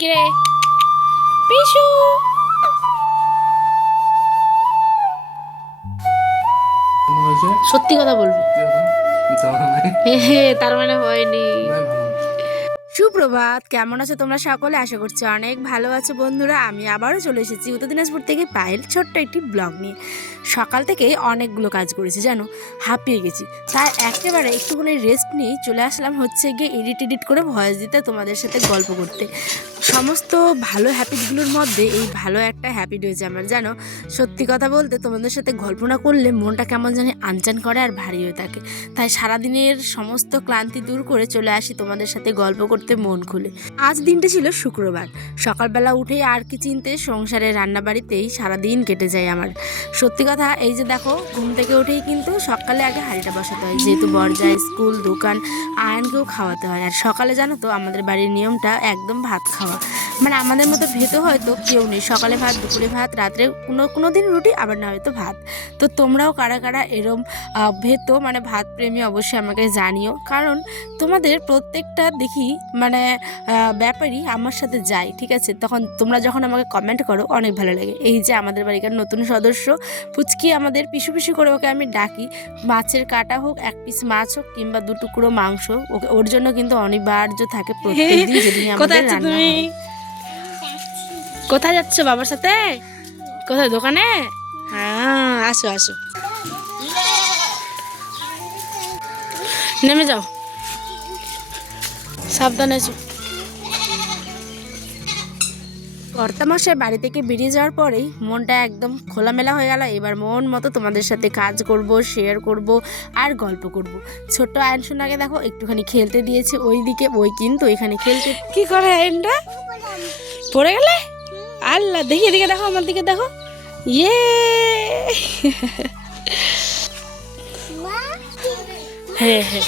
কিরে পিসু, সত্যি কথা বলবি? তার মানে হয়নি। সুপ্রভাত, কেমন আছো তোমরা সকলে? আশা করছি অনেক ভালো আছো বন্ধুরা। আমি আবারও চলে এসেছি উত্তর দিনাজপুর থেকে পায়েল ছোট্ট একটি ব্লগ নিয়ে। সকাল থেকে অনেকগুলো কাজ করেছি জানো, হাঁপিয়ে গেছি। তাই একেবারে একটুখানি রেস্ট নিয়ে চলে আসলাম হচ্ছে গিয়ে এডিট করে ভয়েস দিতে, তোমাদের সাথে গল্প করতে। সমস্ত ভালো হ্যাপিটগুলোর মধ্যে এই ভালো একটা হ্যাপিট হয়েছে আমার, জানো। সত্যি কথা বলতে তোমাদের সাথে গল্প না করলে মনটা কেমন জানি আনচান করে আর ভারী হয়ে থাকে। তাই সারাদিনের সমস্ত ক্লান্তি দূর করে চলে আসি তোমাদের সাথে গল্প করতে মন খুলে। আজ দিনটা ছিল শুক্রবার। সকালবেলা উঠে আর কি চিনতে, সংসারের রান্নাবাড়িতেই সারাদিন কেটে যায় আমার। সত্যি কথা, এই যে দেখো, ঘুম থেকে উঠেই কিন্তু সকালে আগে হাঁড়িটা বসাতে হয়, যেহেতু বর যায় স্কুল, দোকান, আয়নকেও খাওয়াতে হয়। আর সকালে জানো তো আমাদের বাড়ির নিয়মটা একদম ভাত খাওয়া। মানে আমাদের মতো ভেতো হয়তো কেউ নেই, সকালে ভাত, দুপুরে ভাত, রাত্রে কোনো দিন রুটি, আবার না হয়তো ভাত। তো তোমরাও কারা কারা এরম ভেতো মানে ভাত প্রেমী অবশ্যই আমাকে জানিও, কারণ তোমাদের প্রত্যেকটা দেখি মানে ব্যাপারই আমার সাথে যায়, ঠিক আছে? তখন তোমরা যখন আমাকে কমেন্ট করো অনেক ভালো লাগে। এই যে আমাদের বাড়িকার নতুন সদস্য পুচকি, আমাদের পিছু পিছু করে ওকে আমি ডাকি। মাছের কাটা হোক, এক পিস মাছ হোক, কিংবা 2 টুকরো মাংস, ওর জন্য কিন্তু অনিবার্য থাকে প্রত্যেকদিন যেদিন আমাদের রান্না হয়। কোথায় যাচ্ছ? বাবার সাথে? কোথায়? দোকানে? হ্যাঁ, আসো আসো, নেমে যাও, সাবধানে এসো। কর্তামশাই বাড়ি থেকে বেরিয়ে যাওয়ার পরেই মনটা একদম খোলামেলা হয়ে গেল। এবার মন মতো তোমাদের সাথে কাজ করব, শেয়ার করব আর গল্প করব। ছোট্ট আয়ন সোনাকে দেখো একটুখানি খেলতে দিয়েছে ওইদিকে, ওই কিন্তু এখানে খেলতে। কি করে আয়নটা? পড়ে গেলে? আল্লাহ, দেখি এদিকে দেখো, আমার দিকে দেখো। ইয়ে হ্যাঁ হ্যাঁ।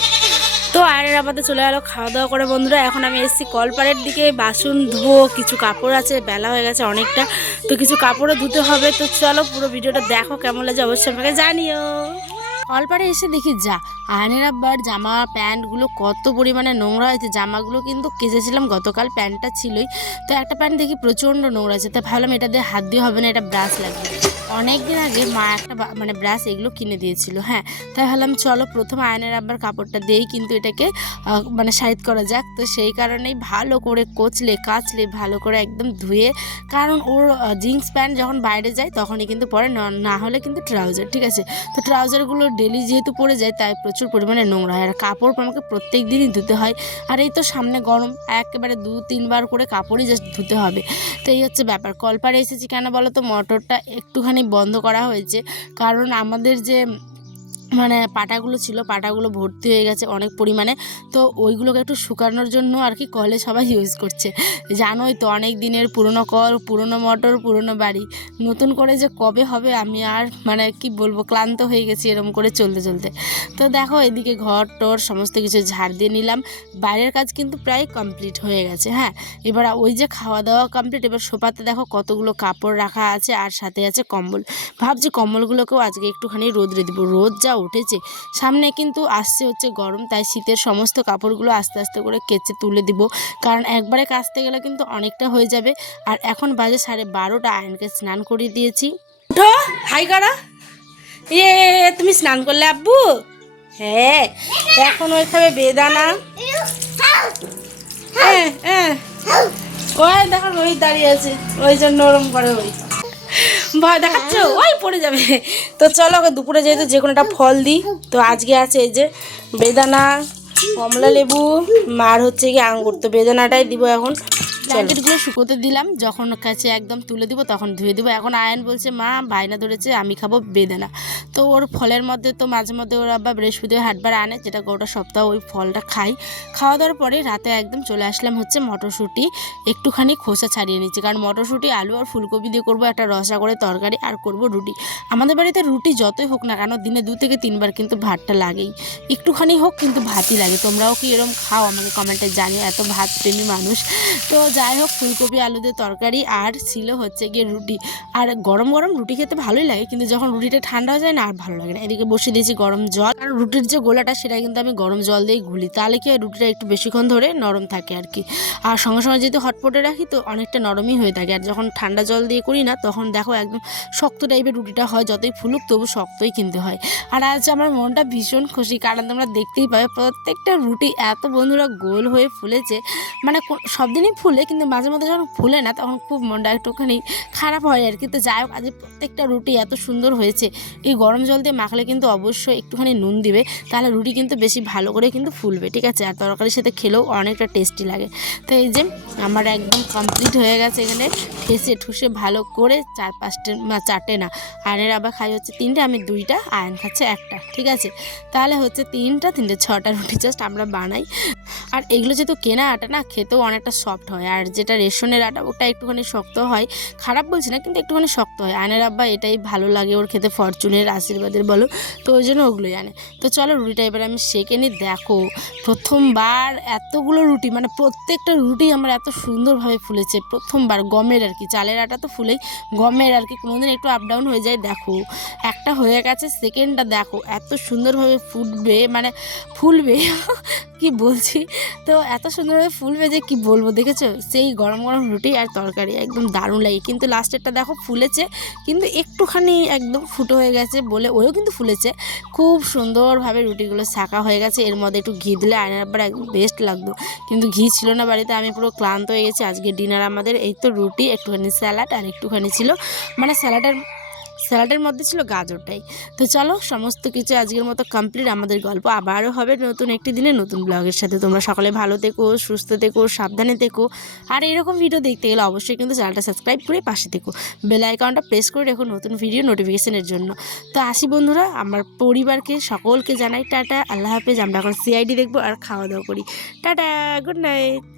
তো আয়নের আপাতত চলে গেলো খাওয়া দাওয়া করে বন্ধুরা। এখন আমি এসেছি কলপাড়ের দিকে, বাসন ধুবো, কিছু কাপড় আছে, বেলা হয়ে গেছে অনেকটা, তো কিছু কাপড়ও ধুতে হবে। তো চলো পুরো ভিডিওটা দেখো, কেমন লাগে অবশ্যই আমাকে জানিও। কলপাড়ে এসে দেখি যা, আয়নের আব্বার জামা প্যান্টগুলো কত পরিমাণে নোংরা হয়েছে। জামাগুলো কিন্তু কেচেছিলাম গতকাল, প্যান্টটা ছিলই, তো একটা প্যান্ট দেখি প্রচণ্ড নোংরা আছে। তাই ভাবলাম এটা দিয়ে হাত দিয়ে হবে না, এটা ব্রাশ লাগবে। অনেক দিন আগে মা একটা মানে ব্রাশ এগুলো কিনে দিয়েছিল, হ্যাঁ। তাই ভাবলাম চলো প্রথম আয়নের আব্বার কাপড়টা দিয়েই কিন্তু এটাকে মানে সাইড করা যাক। তো সেই কারণেই ভালো করে কাচলে ভালো করে একদম ধুয়ে, কারণ ওর জিন্স প্যান্ট যখন বাইরে যায় তখনই কিন্তু পরে, না হলে কিন্তু ট্রাউজার, ঠিক আছে? তো ট্রাউজারগুলো ডেলি যেহেতু পরে যায় তাই প্রচুর পরিমাণে নোংরা হয়, আর কাপড় আমাকে প্রত্যেক দিনই ধুতে হয়। আর এই তো সামনে গরম, একেবারে 2-3 বার করে কাপড়ই জাস্ট ধুতে হবে। তো এই হচ্ছে ব্যাপার। কলপাড়ে এসেছি কেন বলো তো, মোটরটা একটুখানি বন্ধ করা হয়েছে, কারণ আমাদের যে মানে পাটাগুলো ছিল, পাটাগুলো ভর্তি হয়ে গেছে অনেক পরিমাণে। তো ওইগুলোকে একটু শুকানোর জন্য আর কি কলে সবাই ইউজ করছে। জানোই তো, অনেক দিনের পুরনো কল, পুরনো মোটর, পুরনো বাড়ি, নতুন করে যে কবে হবে আমি আর মানে কি বলবো, ক্লান্ত হয়ে গেছি এরম করে চলতে চলতে। তো দেখো এদিকে ঘর টর সমস্ত কিছু ঝাড় দিয়ে নিলাম। বাইরের কাজ কিন্তু প্রায় কমপ্লিট হয়ে গেছে, হ্যাঁ। এবার ওই যে খাওয়া দাওয়া কমপ্লিট, এবার সোফাতে দেখো কতগুলো কাপড় রাখা আছে, আর সাথে আছে কম্বল। ভাবছি কম্বলগুলোকেও আজকে একটুখানি রোদরে দিব, রোদ যা উঠেছে। সামনে কিন্তু আসছে হচ্ছে গরম, তাই শীতের সমস্ত কাপড়গুলো আস্তে আস্তে করে কেচে তুলে দিব, কারণ একবারে কাচতে গেলে কিন্তু অনেকটা হয়ে যাবে। আর এখন বাজে 12:30, আয়নকে স্নান করিয়ে দিয়েছি। উঠো, হাই করা। ইয়ে, তুমি স্নান করলে আব্বু? হ্যাঁ, এখন ওই খাবে বেদানা। হ্যাঁ হ্যাঁ, ওই দেখো রোহিত দাঁড়িয়ে আছে, ওই জন্য নরম করে, ওই ভয় দেখাচ্ছ, ওই পড়ে যাবে। তো চলো ওকে দুপুরে যেহেতু যে কোনো একটা ফল দিই। তো আজকে আছে এই যে বেদানা, কমলা লেবু, আর হচ্ছে কি আঙ্গুর। তো বেদানাটাই দিব এখন। ব্ল্যাঙ্কেটগুলো শুকোতে দিলাম, যখন কাছে একদম তুলে দিব তখন ধুয়ে দিব। এখন আয়ন বলছে মা বায়না ধরেছে আমি খাবো বেদানা। তো ওর ফলের মধ্যে তো মাঝে মধ্যে ওর আবার বৃহস্পতিবার হাটবার আনে, যেটা গোটা সপ্তাহ ওই ফলটা খাই। খাওয়া দাওয়ার পরে রাতে একদম চলে আসলাম হচ্ছে মটরশুঁটি একটুখানি খোসা ছাড়িয়ে নিচ্ছি, কারণ মটরশুঁটি, আলু আর ফুলকপি দিয়ে করবো একটা রসা করে তরকারি, আর করব রুটি। আমাদের বাড়িতে রুটি যতই হোক না কেন দিনে 2 থেকে 3 বার কিন্তু ভাতটা লাগেই, একটুখানি হোক কিন্তু ভাতই লাগে। তোমরাও কি এরকম খাও? আমাকে কমেন্টে জানিও, এত ভাত প্রেমী মানুষ। তো যাই হোক, ফুলকপি আলুতে তরকারি আর ছিল হচ্ছে গিয়ে রুটি। আর গরম গরম রুটি খেতে ভালোই লাগে, কিন্তু যখন রুটিটা ঠান্ডা হয়ে যায় না আর ভালো লাগে না। এদিকে বসিয়ে দিয়েছি গরম জল, আর রুটির যে গোলাটা সেটা কিন্তু আমি গরম জল দিয়েই গুলি, তাহলে কি হয় রুটিটা একটু বেশিক্ষণ ধরে নরম থাকে আর কি। আর সঙ্গে সঙ্গে যেহেতু হটপটে রাখি তো অনেকটা নরমই হয়ে থাকে। আর যখন ঠান্ডা জল দিয়ে করি না তখন দেখো একদম শক্ত টাইপের রুটিটা হয়, যতই ফুলুক তবু শক্তই কিনতে হয়। আর আজ আমার মনটা ভীষণ খুশি, কারণ তোমরা দেখতেই পাবে প্রত্যেকটা রুটি এত বন্ধুরা গোল হয়ে ফুলেছে। মানে সব দিনই ফুলে, কিন্তু মাঝে মধ্যে যখন ফুলে না তখন খুব মনটা একটুখানি খারাপ হয় আর কি। তো যাই হোক, আজ প্রত্যেকটা রুটি এত সুন্দর হয়েছে। এই গরম জল দিয়ে মাখলে কিন্তু অবশ্যই একটুখানি নুন দিবে, তাহলে রুটি কিন্তু বেশি ভালো করে কিন্তু ফুলবে, ঠিক আছে। আর তরকারির সাথে খেলেও অনেকটা টেস্টি লাগে। তো এই যে আমার একদম কমপ্লিট হয়ে গেছে, এখানে ঠেসে ঠুসে ভালো করে 4-5টে না, আয়নের আবার খাই হচ্ছে 3টে, আমি 2টা, আয়ন খাচ্ছে 1টা, ঠিক আছে। তাহলে হচ্ছে 3টে 6টা রুটি জাস্ট আমরা বানাই। আর এগুলো যেহেতু কেনা আটা না, খেতেও অনেকটা সফট হয়। আর যেটা রেশনের আটা ওটা একটুখানি শক্ত হয়, খারাপ বলছি না, কিন্তু একটুখানি শক্ত হয়। আয়নের আব্বা এটাই ভালো লাগে ওর খেতে, ফরচুনের আশীর্বাদের বলো, তো ওই জন্য ওগুলোই আনে। তো চলো রুটিটা এবার আমি সেঁকে নিই। দেখো প্রথমবার এতগুলো রুটি, মানে প্রত্যেকটা রুটি আমার এত সুন্দরভাবে ফুলেছে, প্রথমবার গমের আর কি, চালের আটা তো ফুলেই, গমের আর কি কোনোদিন একটু আপ ডাউন হয়ে যায়। দেখো একটা হয়ে গেছে, সেকেন্ডটা দেখো এত সুন্দরভাবে ফুটবে, মানে ফুলবে কি বলছি, তো এত সুন্দরভাবে ফুলবে যে কি বলবো। দেখেছো সেই গরম গরম রুটি আর তরকারি একদম দারুণ লাগে। কিন্তু লাস্টেরটা দেখো ফুলেছে, কিন্তু একটুখানি একদম ফুটো হয়ে গেছে বলে ওও কিন্তু ফুলেছে। খুব সুন্দরভাবে রুটিগুলো ছাঁকা হয়ে গেছে। এর মধ্যে একটু ঘি দিলে আয়নার আবার একদম বেস্ট লাগতো, কিন্তু ঘি ছিল না বাড়িতে। আমি পুরো ক্লান্ত হয়ে গেছি। আজকে ডিনার আমাদের এই তো রুটি, একটুখানি স্যালাড, আর একটুখানি ছিল মানে স্যালাডের মধ্যে ছিল গাজরটাই। তো চলো সমস্ত কিছু আজকের মতো কমপ্লিট। আমাদের গল্প আবারও হবে নতুন একটি দিনে নতুন ব্লগের সাথে। তোমরা সকলে ভালো থেকো, সুস্থ থেকো, সাবধানে থেকো। আর এরকম ভিডিও দেখতে গেলে অবশ্যই কিন্তু চ্যানেলটা সাবস্ক্রাইব করে পাশে থেকো, বেল আইকনটা প্রেস করে রেখো নতুন ভিডিও নোটিফিকেশনের জন্য। তো আসি বন্ধুরা, আমার পরিবারকে সকলকে জানাই টাটা, আল্লাহ হাফেজ। আমরা এখন সিআইডি দেখবো আর খাওয়া দাওয়া করি। Tata, good night.